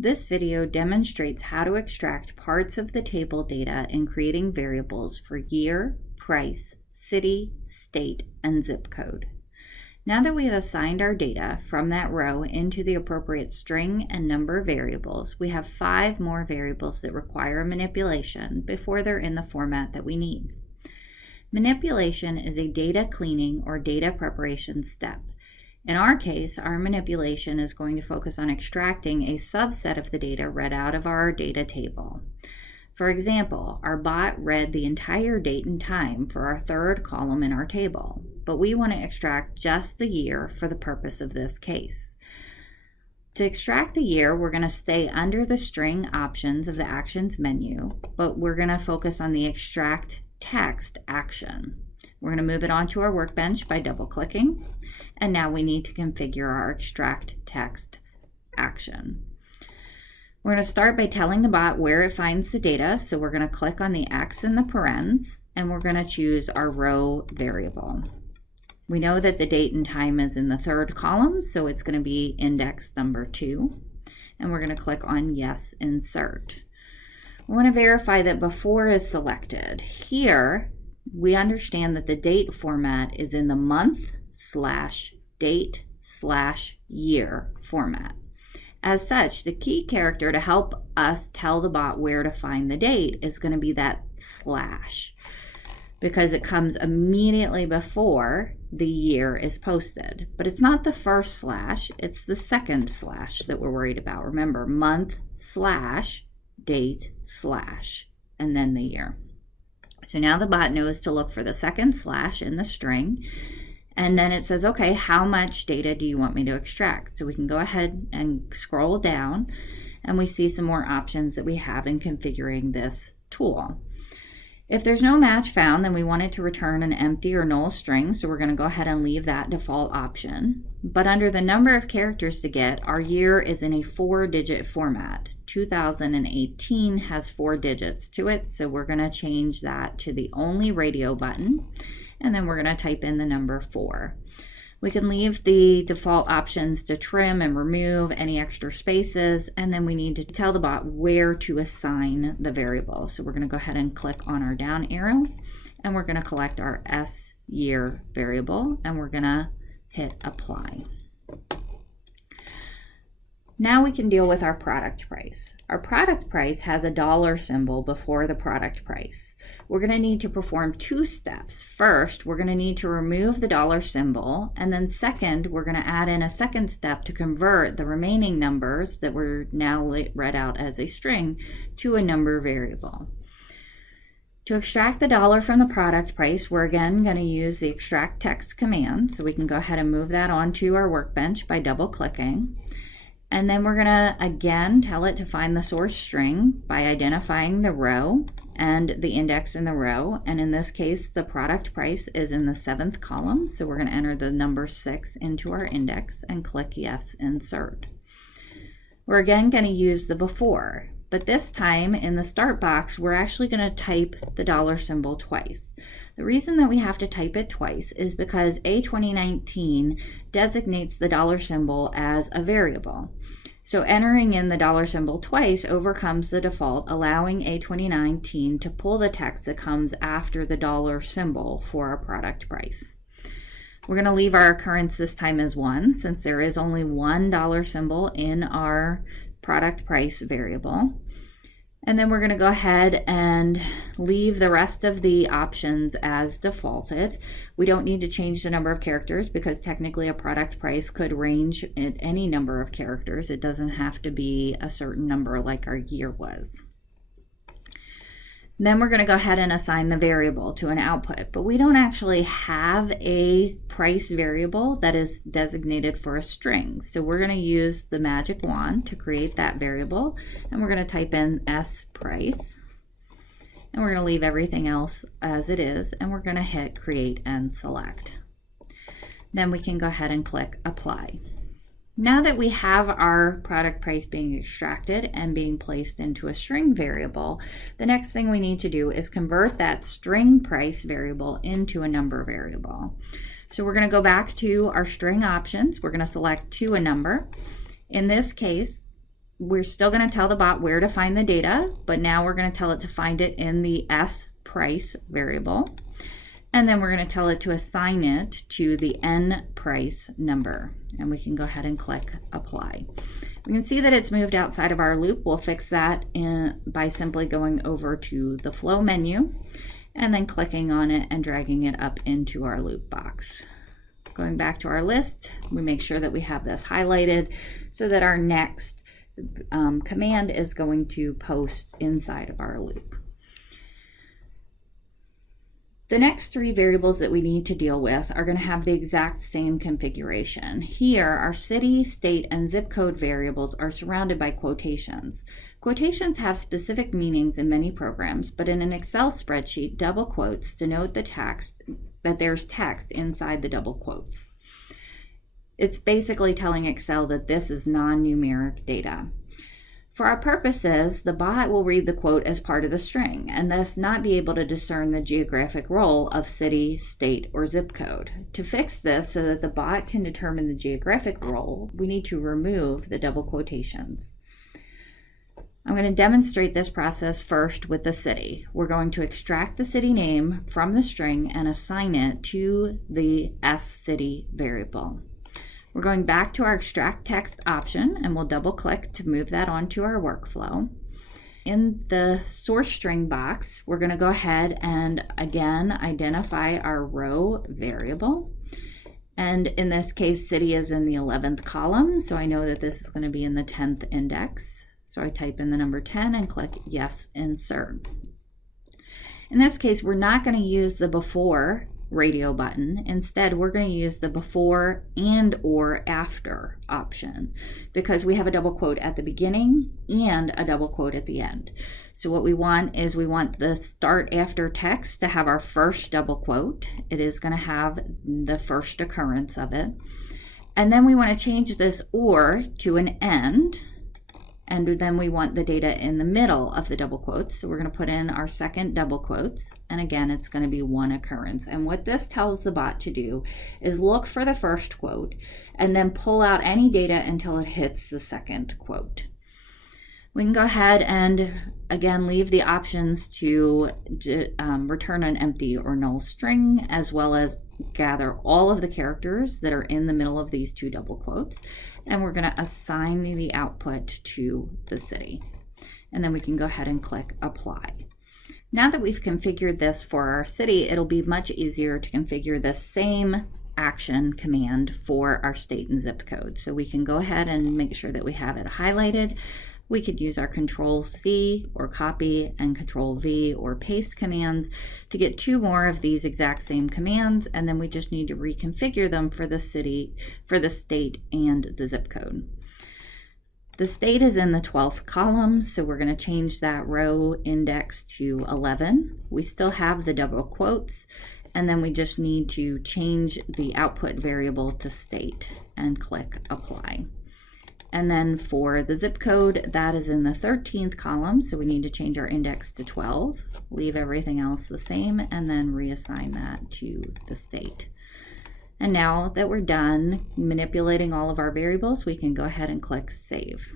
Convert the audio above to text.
This video demonstrates how to extract parts of the table data in creating variables for year, price, city, state, and zip code. Now that we have assigned our data from that row into the appropriate string and number variables, we have 5 more variables that require manipulation before they're in the format that we need. Manipulation is a data cleaning or data preparation step. In our case, our manipulation is going to focus on extracting a subset of the data read out of our data table. For example, our bot read the entire date and time for our third column in our table, but we want to extract just the year for the purpose of this case. To extract the year, we're going to stay under the string options of the Actions menu, but we're going to focus on the Extract Text action. We're going to move it onto our workbench by double-clicking, and now we need to configure our Extract Text action. We're going to start by telling the bot where it finds the data, so we're going to click on the X in the parens, and we're going to choose our row variable. We know that the date and time is in the third column, so it's going to be index number 2, and we're going to click on Yes, Insert. We want to verify that before is selected. Here, we understand that the date format is in the month/date/year format. As such, the key character to help us tell the bot where to find the date is going to be that slash, because it comes immediately before the year is posted. But it's not the first slash, it's the second slash that we're worried about. Remember, month/date/ and then the year. So now the bot knows to look for the second slash in the string, and then it says, okay, how much data do you want me to extract? So we can go ahead and scroll down, and we see some more options that we have in configuring this tool. If there's no match found, then we want it to return an empty or null string, so we're going to go ahead and leave that default option. But under the number of characters to get, our year is in a 4-digit format. 2018 has 4 digits to it, so we're going to change that to the only radio button, and then we're going to type in the number 4. We can leave the default options to trim and remove any extra spaces, and then we need to tell the bot where to assign the variable. So we're going to go ahead and click on our down arrow, and we're going to collect our S year variable, and we're going to hit apply. Now we can deal with our product price. Our product price has a dollar symbol before the product price. We're going to need to perform 2 steps. First, we're going to need to remove the dollar symbol, and then second, we're going to add in a second step to convert the remaining numbers that were now read out as a string to a number variable. To extract the dollar from the product price, we're again going to use the Extract Text command, so we can go ahead and move that onto our workbench by double-clicking. And then we're going to again tell it to find the source string by identifying the row and the index in the row. And in this case, the product price is in the 7th column. So we're going to enter the number 6 into our index and click Yes, Insert. We're again going to use the before, but this time in the start box, we're actually going to type the dollar symbol twice. The reason that we have to type it twice is because A2019 designates the dollar symbol as a variable. So entering in the dollar symbol twice overcomes the default, allowing A2019 to pull the text that comes after the dollar symbol for our product price. We're going to leave our occurrence this time as 1, since there is only one dollar symbol in our product price variable. And then we're going to go ahead and leave the rest of the options as defaulted. We don't need to change the number of characters because technically a product price could range at any number of characters. It doesn't have to be a certain number like our year was. Then we're going to go ahead and assign the variable to an output, but we don't actually have a price variable that is designated for a string. So we're going to use the magic wand to create that variable, and we're going to type in S price, and we're going to leave everything else as it is, and we're going to hit create and select. Then we can go ahead and click apply. Now that we have our product price being extracted and being placed into a string variable, the next thing we need to do is convert that string price variable into a number variable. So we're going to go back to our string options. We're going to select to a number. In this case, we're still going to tell the bot where to find the data, but now we're going to tell it to find it in the S price variable. And then we're going to tell it to assign it to the N price number. And we can go ahead and click apply. We can see that it's moved outside of our loop. We'll fix that by simply going over to the flow menu and then clicking on it and dragging it up into our loop box. Going back to our list, we make sure that we have this highlighted so that our next command is going to post inside of our loop. The next three variables that we need to deal with are going to have the exact same configuration. Here, our city, state, and zip code variables are surrounded by quotations. Quotations have specific meanings in many programs, but in an Excel spreadsheet, double quotes denote the text that there's text inside the double quotes. It's basically telling Excel that this is non-numeric data. For our purposes, the bot will read the quote as part of the string and thus not be able to discern the geographic role of city, state, or zip code. To fix this so that the bot can determine the geographic role, we need to remove the double quotations. I'm going to demonstrate this process first with the city. We're going to extract the city name from the string and assign it to the sCity variable. We're going back to our extract text option and we'll double click to move that onto our workflow. In the source string box, we're going to go ahead and again identify our row variable. And in this case, city is in the 11th column, so I know that this is going to be in the 10th index. So I type in the number 10 and click yes, insert. In this case, we're not going to use the before radio button. Instead, we're going to use the before and or after option because we have a double quote at the beginning and a double quote at the end. So what we want is we want the start after text to have our first double quote. It is going to have the first occurrence of it. And then we want to change this or to an end. And then we want the data in the middle of the double quotes. So we're going to put in our second double quotes. And again, it's going to be one occurrence. And what this tells the bot to do is look for the first quote and then pull out any data until it hits the second quote. We can go ahead and again leave the options to return an empty or null string, as well as gather all of the characters that are in the middle of these two double quotes. And we're going to assign the output to the city. And then we can go ahead and click apply. Now that we've configured this for our city, it'll be much easier to configure the same action command for our state and zip code. So we can go ahead and make sure that we have it highlighted. We could use our Control-C or copy and Control-V or paste commands to get two more of these exact same commands, and then we just need to reconfigure them for the city, for the state, and the zip code. The state is in the 12th column, so we're going to change that row index to 11. We still have the double quotes, and then we just need to change the output variable to state and click apply. And then for the zip code, that is in the 13th column, so we need to change our index to 12, leave everything else the same, and then reassign that to the state. And now that we're done manipulating all of our variables, we can go ahead and click Save.